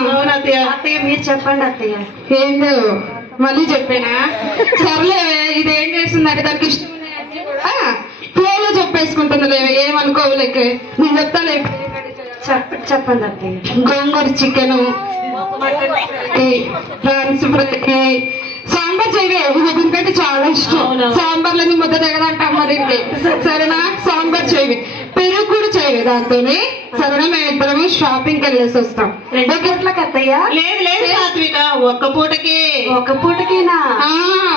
అవును అత్తయ్య. అత్తయ్య మీరు చెప్పండి అత్తయ్య. ఏందో మళ్ళీ చెప్పానా? సర్లే ఇది ఏం చేస్తుందంటే దానికి ఇష్టం ఫ్లోలో చెప్పేసుకుంటుంది లేవే ఏమనుకోవలేక నేను చెప్తాను చెప్ప చెప్పండి అత్తయ్య. Gongura chicken prawns fry sambar చేయవే. ఇది ఎందుకంటే చాలా ఇష్టం. సాంబార్లని ముద్ద తెగదంట మరి సరేనా? సాంబార్ చేయవి. పెరుగు కూడా చేయవే దాంతోనే మేము ఇద్దరము షాపింగ్కి వెళ్ళేసి వస్తాం రెండు పూట్లకి అత్తయ్య? లేదు లేదు సాత్విక ఒక్క పూటకి. ఒక పూటకేనా? ఆ,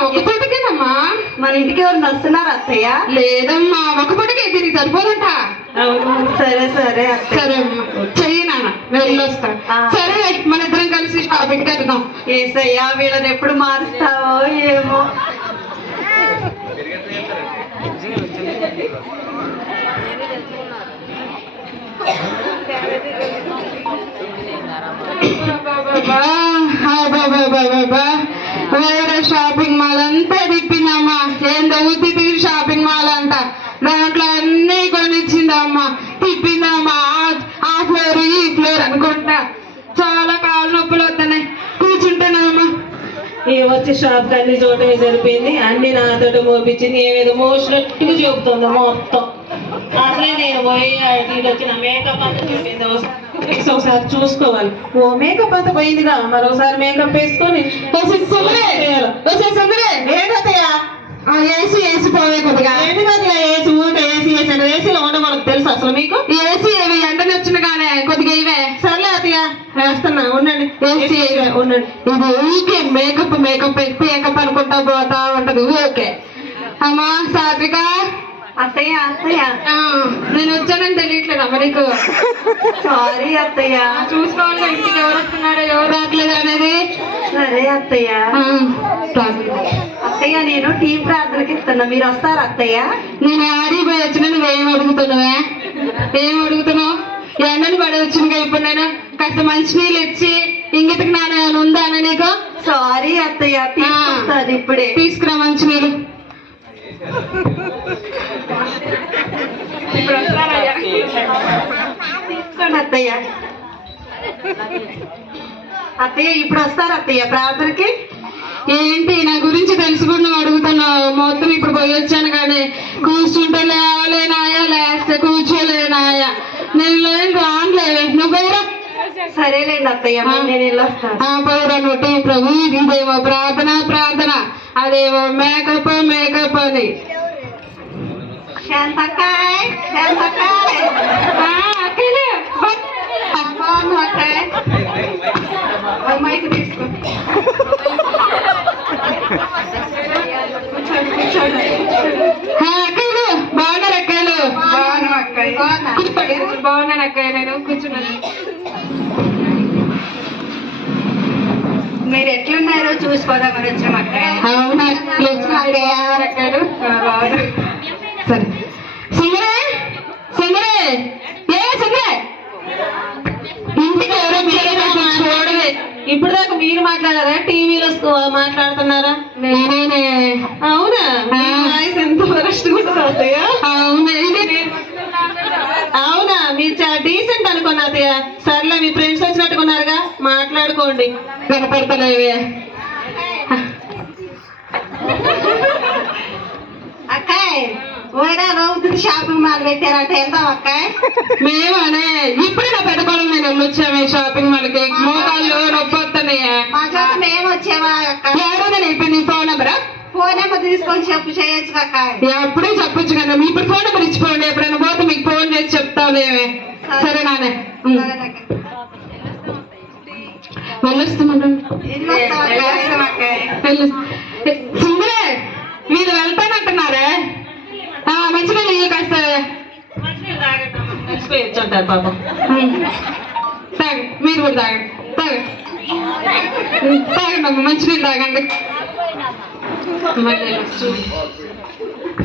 ఒక పూటకేనమ్మా. మన ఇంటికి ఎవరు వస్తున్నారు అత్తయ్య? లేదమ్మా ఒక పూటకే దీనికి సరిపోదంట. సరే సరే అత్తయ్య. సరే అమ్మా చెయ్యి నాన్న వెళ్ళొస్తా. ఆ. సరే మన ఇద్దరం కలిసి షాపింగ్కి వెళ్దాం ఏసయ్యా వీళ్ళని ఎప్పుడు మారుస్తావో ఏమో. వేరే షాపింగ్ మాల్ అంతా తిప్పిందమ్మా ఏందో ఉత్తి షాపింగ్ మాల్ అంట దాంట్లో అన్ని కొనిచ్చిందమ్మా. తిప్పిందమ్మా ఆ- ఆ ఫ్లోర్ ఈ ఫ్లోర్ అనుకుంటా. చాలా కాలు నొప్పులు వస్తున్నాయి. కూర్చుంటానమ్మా ఏ వచ్చి షాప్ అన్ని చోట జరిపింది అన్ని నాతోటి మోపించింది ఏమేదో మోసినట్టుగా చెబుతుంది మొత్తం. అసలే నేను పోయి వచ్చిన మేకప్ అంతా చెప్పింది ఒకసారి. చూసుకోవాలి. ఓ మేకప్ అంతా పోయిందిగా. మరోసారి మేకప్ వేసుకొని ఆ ఏసీ ఏసీ పోవే కొద్దిగా. ఏంటి కదా ఏసీ? ఊరికే ఏసీ వేసి అంటే ఏసీలో ఉండ మనకు తెలుసు అసలు మీకు? ఏసీ ఏవి? ఎండని వచ్చిన కానీ కొద్దిగా ఇవే. సర్లే అత్తయ్య. వేస్తున్నా. ఉండండి. ఏసీ ఏసీ ఉండండి. ఇది ఊరికే మేకప్ మేకప్ మేకప్ అనుకుంటా పోతా ఉంటది. ఊరికే. అమ్మా సాత్విక! అత్తయ్య అత్తయ్య. నేను వచ్చానని తెలియట్లేదు అమ్మ నీకు సారీ అత్తయ్య చూసుకోవాలి ఇంటికి ఎవరు వస్తున్నారో ఎవరు రావట్లేదు అనేది. సరే అత్తయ్య. అత్తయ్య నేను టీ ప్రార్థనకి ఇస్తున్నా. మీరు వస్తారా అత్తయ్య? నేను ఆడికి పోయి వచ్చిన నువ్వేం అడుగుతున్నావే? ఏం అడుగుతున్నావు? ఎండని పడి వచ్చిందిగా ఇప్పుడు నేను కాస్త మంచినీళ్ళు ఇచ్చి ఇంగిటికి నాన్న ఏమైనా ఉందా అన్న నీకు? సారీ అత్తయ్య. తీసుకొస్తాను ఇప్పుడే. తీసుకురా మంచినీళ్ళు ఇప్పుడు వస్తారయ్యా. తీసుకోండి అత్తయ్య. అత్తయ్య ఇప్పుడు వస్తారు అత్తయ్య ప్రార్థనకి. ఏంటి నా గురించి తెలుసు కూడా నువ్వు అడుగుతున్నావు. మొత్తం ఇప్పుడు పోయి వచ్చాను కానీ కూర్చుంటే లేవలేనాయా లేస్తే కూర్చోలేనాయా నేను లేని రానులేవే నువ్వు పోయిరా? సరేలేండి అత్తయ్య నేను వెళ్ళొస్తాను. ఆ పోయిరా నువ్వు. ప్రభు ఇదేమో ప్రార్థన ప్రార్థన. అదేమో మేకప్ మేకప్ అని. బాగున్నాను అక్కయ్య నేను కూర్చున్నాను మీరు ఎట్లున్నారో చూసుకోదామని వచ్చిన అక్కయ్య అవునా బాగున్నారు సుందరే సుందరే ఏ సుందరే ఇంటికి ఎవరో చూడవే ఇప్పుడు దాకా మీరు మాట్లాడారా? టీవీలో మాట్లాడుతున్నారా? నేనే అవునా? వాయిస్ ఎంత వరస్ట్ కూడా అవునా. మీరు చాలా డీసెంట్ అనుకున్నా అత్తయ్య. సర్లే మీ ఫ్రెండ్స్ వచ్చినట్టుకున్నారుగా. మాట్లాడుకోండి. కనపడతలేవే అక్కాయ్. ఓయినా రోజు షాపింగ్ మాల్ పెట్టారంటే. మేమనే ఇప్పుడే నా నేను వెళ్ళొచ్చామే షాపింగ్ మాల్కి. మోకాళ్ళు నొప్పి వస్తున్నాయే. మా చోట మేము వచ్చావా అక్క? ఎవరోదని ఇప్పుడు నీ ఫోన్ నెంబరా ఫోన్ నెంబర్ తీసుకొని చెప్పు చేయొచ్చు ఎప్పుడే చెప్పొచ్చు కదా మీ ఇప్పుడు ఫోన్ నెంబర్ ఇచ్చిపోండి ఎప్పుడైనా పోతే మీకు ఫోన్ చేసి చెప్తావులేవే సరే. నానే. ఉం. వెళ్ళొస్తామంటాను వెళ్ళొస్తాం మీరు వెళ్తానంటున్నారే? ఆ, మంచిగా ఇయ్యి కాస్త. వచ్చుంటారు పాపం. తాగండి మీరు కూడా తాగండి తాగండి తాగండి అమ్మ మంచినీళ్ళు తాగండి.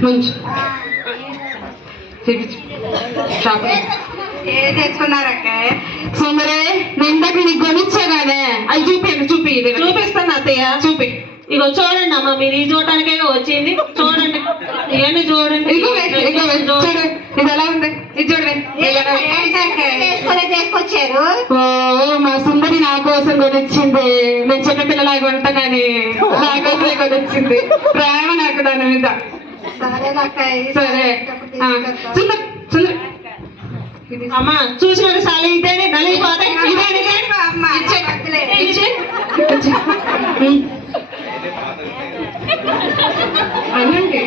మంచి. సుందరే నేను ఇందాక నీకు కొనిచ్చాగానే. అవి చూపి చూపి ఇది చూపిస్తాను అత్తయ్య. చూపి ఇగో చూడండి అమ్మ మీరు ఈ చూడటానికే వచ్చింది. చూడండి. ఇవన్నీ చూడండి. ఇది ఎలా ఉంది? ఇది తీసుకొచ్చారు? ఓ మా సుందరి నాకు కొనిచ్చింది. నేను చిన్నపిల్లలాగా ఉంటానని నాకోసమే కొనిచ్చింది. ప్రేమ నాకు దాని మీద. సరే సుందర్ సుందర్. అమ్మ చూసినట్టు సాలి నలిగిపోతాయి ఇదేనే ఇచ్చే, ఇచ్చే. అనండి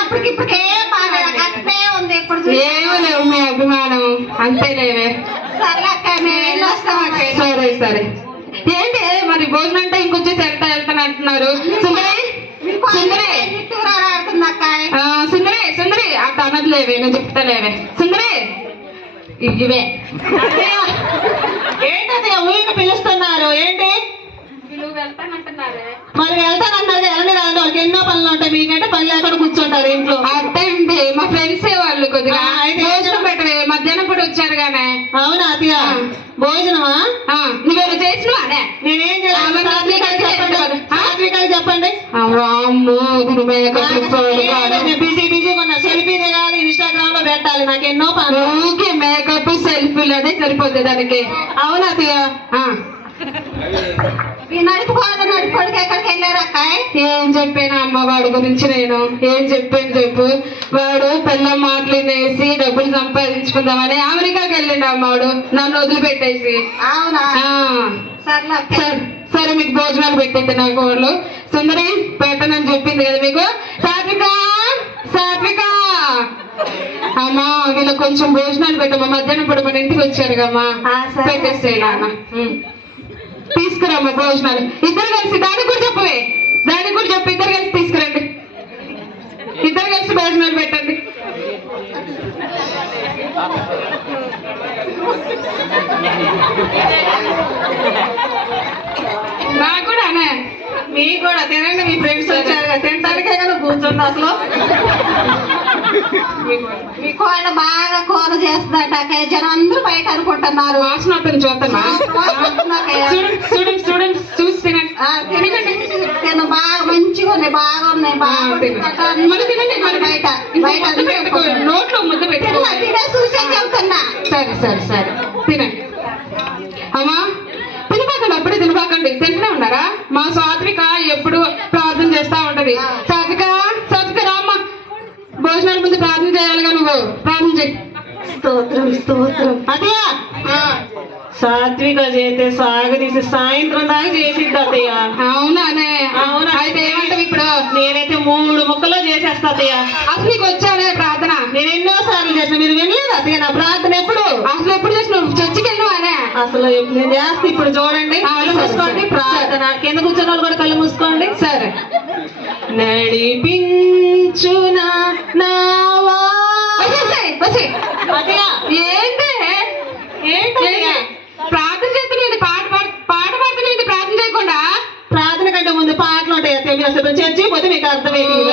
అప్పటికి ఇప్పటికి ఏం బాగాలేదు అక్క. అట్లే ఉంది ఇప్పుడు. ఏమో లేవు మీ అభిమానం. అంతేలేవే సరే సరే ఏంటి? మరి భోజనం అంటే ఇంకొచ్చేసి వెళ్తా వెళ్తాను అంటున్నారు. సుందరి సుందరి. సుందరి సుందరి. అనదులేవే నేను చెప్తాలేవే. సుందరి. ఇవే. ఏంటది? ఊరికి పిలుస్తున్నారు. ఏంటి? మరి వెళ్తానన్నారు వెళ్ళండి రాండి వాళ్ళకి ఎన్నో పనులు ఉంటాయి. మీకంటే పని లేకుండా కూర్చుంటారు ఇంట్లో. అట్టండి మా ఫ్రెండ్స్ వాళ్ళు కొద్దిగా భోజనం పెట్టవే మధ్యాహ్నం పూట వచ్చారు గానే. అవునా అతిగా? భోజనమా? ఆ, నువ్వేదో చేసినవానే నేనేం సాత్వికాలు చెప్పండి. చెప్పండి. బిజీ బిజీగా ఉన్న సెల్ఫీ దిగాలి ఇన్స్టాగ్రామ్లో పెట్టాలి. నాకు ఎన్నో పనులు. మేకప్ సెల్ఫీలు అదే సరిపోతుంది దానికి. అవునా అతిగా? ఈ నడుపుకోవాలి నడుపుకోడికి ఎక్కడికి వెళ్ళారు అక్క ఏం చెప్పాను అమ్మ వాడి గురించి నేను ఏం చెప్పాను చెప్పు వాడు పిల్ల మాటలు వేసి డబ్బులు సంపాదించుకుందామని అమెరికాకి వెళ్ళిండు అమ్మవాడు నన్ను వదిలిపెట్టేసి అవునా సరే సరే మీకు భోజనాలు పెట్టింది నాకు వాళ్ళు సుందరి పెట్టనని చెప్పింది కదా మీకు సాత్విక సాత్విక అమ్మా వీళ్ళకి కొంచెం భోజనాలు పెట్టమ్మా మధ్యాహ్నం పూట మన ఇంటికి వచ్చారు కమ్మా ఆ, సరే. పెట్టేస్తే నాన్న ఉం. తీసుకురమ్మా భోజనాలు ఇద్దరు కలిసి దానికి కూడా చెప్పవే. దానికి కూడా చెప్పు ఇద్దరు కలిసి తీసుకురండి. ఇద్దరు కలిసి భోజనాలు పెట్టండి. నాకు కూడానే మీకు కూడా తినండి మీ ఫ్రెండ్స్ వచ్చారు కదా తినడానికే కదా కూర్చుంది అసలు. మీ కోళ్ళ బాగా కూర చేస్తుందట జనం అందరూ బయట అనుకుంటున్నారు. వాసన అతను చూస్తున్నా చూసి తినండి. తిను బాగా మంచిగా ఉన్నాయి బాగా బాగా బయట బయట నోట్లో ముద్ద చూసే చెప్తున్నా. సరే సరే సరే. తినండి. అమ్మా అప్పుడే తినబాకండి తింటూనే ఉన్నారా? మా సాత్విక ఎప్పుడు ప్రార్థన చేస్తా ఉంటది. భోజనాల ముందు ప్రార్థన చేయాలిగా నువ్వు. ప్రార్థన చేయి స్తోత్రం స్తోత్రం. ఆ, సాత్విక చేస్తే సాగదీసి సాయంత్రం దాకా చేసిద్ది అత్తయ్య. అవునానే అవునా? అయితే ఏమంటావు ఇప్పుడు? నేనైతే మూడు ముక్కలో చేసేస్తా అత్తయ్య. అసలు నీకు వచ్చానే ప్రార్థన? నేను ఎన్నో సార్లు చేసిన మీరు వినలేదు అత్తయ్య? నా ప్రార్థన ఎప్పుడు? అసలు ఎప్పుడు చేసినావు? చర్చికి వెళ్ళినావానే అసలు నేను చేస్తే ఇప్పుడు చూడండి. కళ్ళు మూసుకోండి. ప్రార్థన. కింద కూర్చున్న వాళ్ళు కూడా కళ్ళు మూసుకోండి. సరే. నడిపించునా నావా? ఏంటి? ఏంటి? ప్రార్థన చేస్తున్నది పాట పాట పాడుతున్నది ప్రార్థన చేయకుండా. ప్రార్థన కంటే ముందు పాటలు ఉంటాయి అసలు చర్చి పోతే మీకు అర్థమైంది